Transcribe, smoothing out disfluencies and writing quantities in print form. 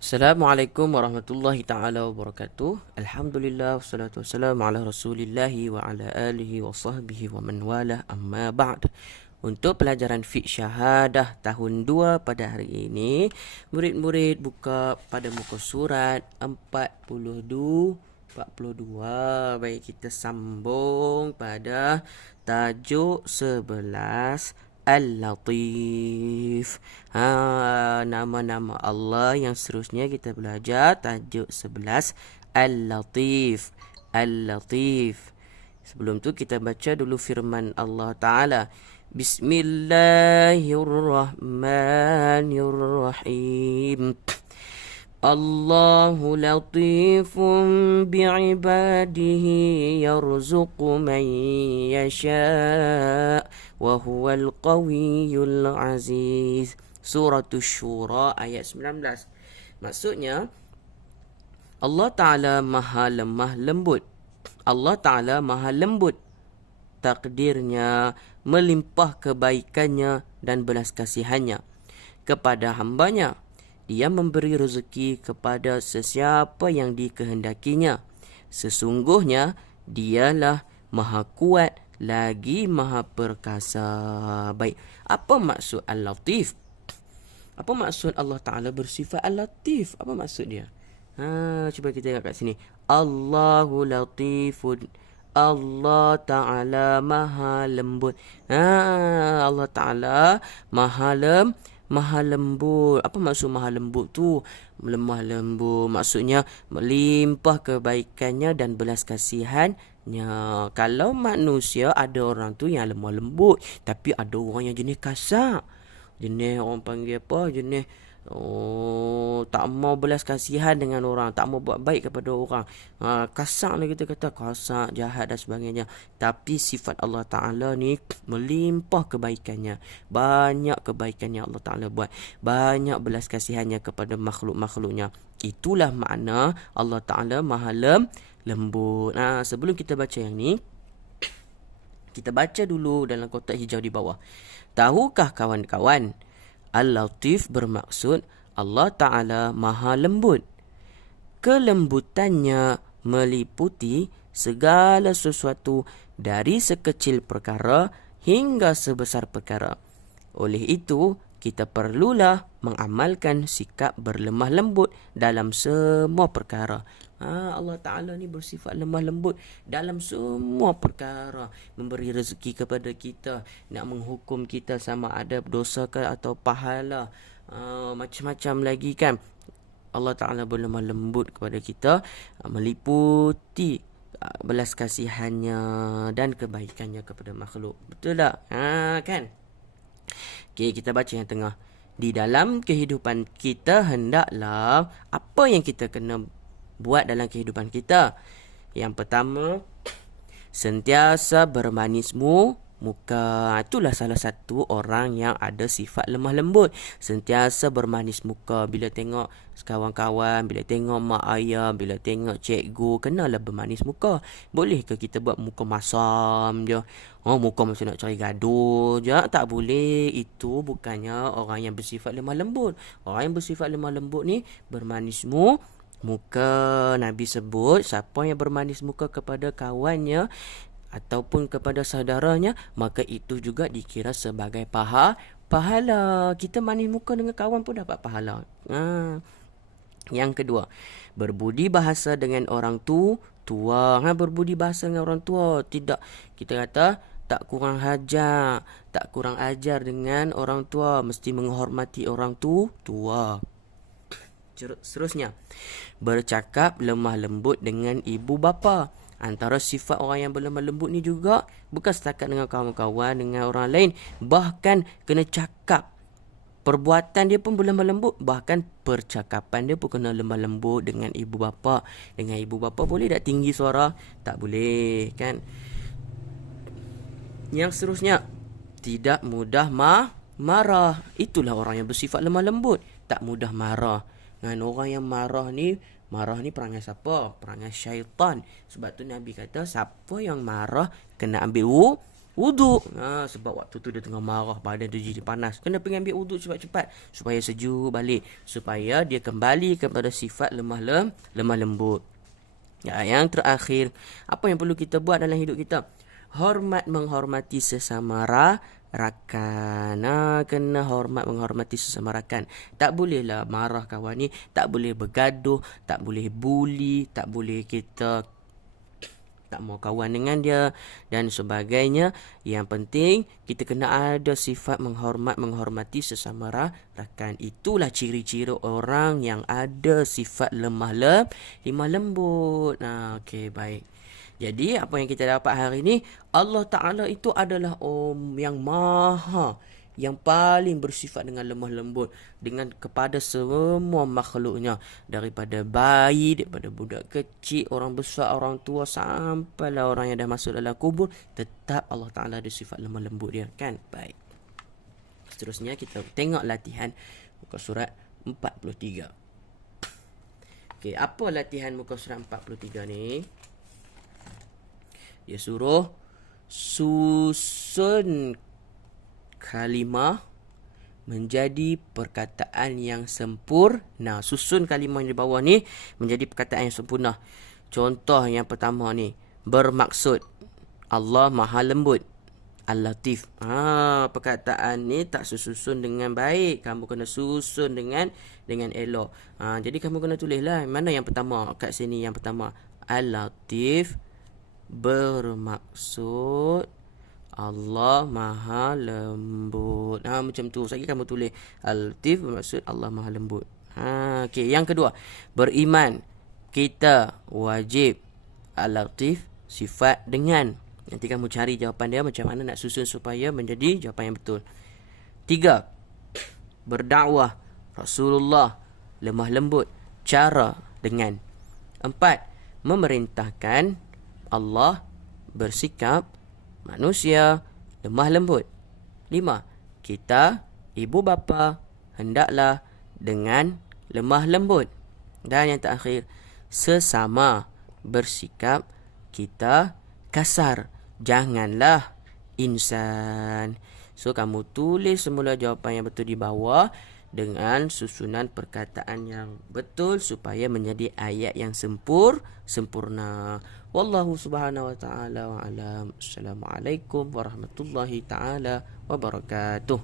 Assalamualaikum warahmatullahi taala wabarakatuh. Alhamdulillah wassalatu wassalamu ala Rasulillah wa ala alihi wa sahbihi wa man wala amma ba'd. Untuk pelajaran fiqh syahadah tahun 2 pada hari ini, murid-murid buka pada muka surat 42. Baik, kita sambung pada tajuk 11 Al-Latif. Nama-nama Allah yang seterusnya kita belajar tajuk 11 Al-Latif. Al-Latif. Sebelum tu kita baca dulu firman Allah Ta'ala. Bismillahirrahmanirrahim. Allahu latifun bi'ibadihi yarzuqu man yasha' wa huwal qawiyyul aziz. Surah Syura ayat 19. Maksudnya Allah Ta'ala maha lemah lembut. Allah Ta'ala maha lembut takdirnya, melimpah kebaikannya dan belas kasihannya kepada hambanya. Dia memberi rezeki kepada sesiapa yang dikehendakinya. Sesungguhnya dialah maha kuat lagi maha perkasa. Baik, apa maksud Al-Latif? Apa maksud Allah Ta'ala bersifat Al-Latif? Apa maksud dia? Cuba kita tengok kat sini. Allahu latifun. Allah Ta'ala maha lembut. Allah Ta'ala maha lembut. Apa maksud maha lembut tu? Lemah lembut maksudnya melimpah kebaikannya dan belas kasihannya. Kalau manusia ada orang tu yang lemah lembut, tapi ada orang yang jenis kasar. Jenis orang panggil apa? Jenis tak mau belas kasihan dengan orang, tak mau buat baik kepada orang. Kasar lah, kita kata kasar, jahat dan sebagainya. Tapi sifat Allah Ta'ala ni melimpah kebaikannya. Banyak kebaikan yang Allah Ta'ala buat. Banyak belas kasihannya kepada makhluk-makhluknya. Itulah makna Allah Ta'ala maha lembut. Sebelum kita baca yang ni, kita baca dulu dalam kotak hijau di bawah. Tahukah kawan-kawan, Al-Latif bermaksud Allah Ta'ala maha lembut. Kelembutannya meliputi segala sesuatu dari sekecil perkara hingga sebesar perkara. Oleh itu, kita perlulah mengamalkan sikap berlemah lembut dalam semua perkara. Allah Ta'ala ni bersifat lemah lembut dalam semua perkara. Memberi rezeki kepada kita, nak menghukum kita sama ada dosa ke atau pahala, macam-macam lagi kan. Allah Ta'ala berlemah lembut kepada kita, meliputi belas kasihannya dan kebaikannya kepada makhluk. Betul tak? Kan? Okey, kita baca yang tengah. Di dalam kehidupan kita hendaklah apa yang kita kena buat dalam kehidupan kita. Yang pertama, sentiasa bermanis muka. Itulah salah satu orang yang ada sifat lemah lembut. Sentiasa bermanis muka. Bila tengok kawan-kawan, bila tengok mak ayah, bila tengok cikgu, kenalah bermanis muka. Boleh ke kita buat muka masam je? Muka macam nak cari gaduh je? Tak boleh. Itu bukannya orang yang bersifat lemah lembut. Orang yang bersifat lemah lembut ni bermanis muka. Nabi sebut siapa yang bermanis muka kepada kawannya ataupun kepada saudaranya, maka itu juga dikira sebagai pahala. Kita manis muka dengan kawan pun dapat pahala. Yang kedua, berbudi bahasa dengan orang tua. Berbudi bahasa dengan orang tua, tidak kita kata tak kurang ajar dengan orang tua, mesti menghormati orang tua. Seterusnya, bercakap lemah lembut dengan ibu bapa. Antara sifat orang yang berlemah lembut ni juga bukan setakat dengan kawan-kawan, dengan orang lain, bahkan kena cakap. Perbuatan dia pun berlemah lembut, bahkan percakapan dia pun kena lemah lembut dengan ibu bapa. Dengan ibu bapa boleh tak tinggi suara? Tak boleh, kan? Yang seterusnya, tidak mudah marah. Itulah orang yang bersifat lemah lembut, tak mudah marah. Dengan orang yang marah ni perangai siapa? Perangai syaitan. Sebab tu Nabi kata siapa yang marah kena ambil wuduk. Sebab waktu tu dia tengah marah, badan dia jadi panas. Kena pergi ambil wuduk cepat-cepat supaya sejuk balik, supaya dia kembali kepada sifat lemah lembut. Ya, yang terakhir, apa yang perlu kita buat dalam hidup kita? Menghormati sesama rakan. Kena menghormati sesama rakan. Tak bolehlah marah kawan ni, tak boleh bergaduh, tak boleh bully, tak boleh kita tak mau kawan dengan dia dan sebagainya. Yang penting kita kena ada sifat menghormati sesama rakan. Itulah ciri-ciri orang yang ada sifat lemah lembut. Okey, baik. Jadi apa yang kita dapat hari ini, Allah Ta'ala itu adalah yang maha, yang paling bersifat dengan lemah lembut dengan kepada semua makhluknya, daripada bayi, daripada budak kecil, orang besar, orang tua, sampailah orang yang dah masuk dalam kubur, tetap Allah Ta'ala ada sifat lemah lembut dia, kan? Baik. Seterusnya kita tengok latihan muka surat 43. Okey, apa latihan muka surat 43 ni? Dia suruh susun kalimah menjadi perkataan yang sempurna. Susun kalimah yang di bawah ni menjadi perkataan yang sempurna. Contoh yang pertama ni, bermaksud Allah Maha Lembut, Al-Latif. Perkataan ni tak susun dengan baik. Kamu kena susun dengan elok. Jadi kamu kena tulislah mana yang pertama kat sini. Yang pertama, Al-Latif, bermaksud Allah Maha Lembut. Macam tu. Lagi kamu tulis Al-Latif bermaksud Allah Maha Lembut. Okey, yang kedua, beriman kita wajib Al-Latif sifat dengan. Nanti kamu cari jawapan dia macam mana nak susun supaya menjadi jawapan yang betul. 3, berdakwah Rasulullah lemah lembut cara dengan. 4, memerintahkan Allah bersikap manusia lemah lembut. 5, kita ibu bapa hendaklah dengan lemah lembut. Dan yang terakhir, sesama bersikap kita kasar, janganlah insan. So kamu tulis semula jawapan yang betul di bawah dengan susunan perkataan yang betul supaya menjadi ayat yang sempurna. Wallahu subhanahu wa ta'ala wa alam. Assalamualaikum warahmatullahi ta'ala wabarakatuh.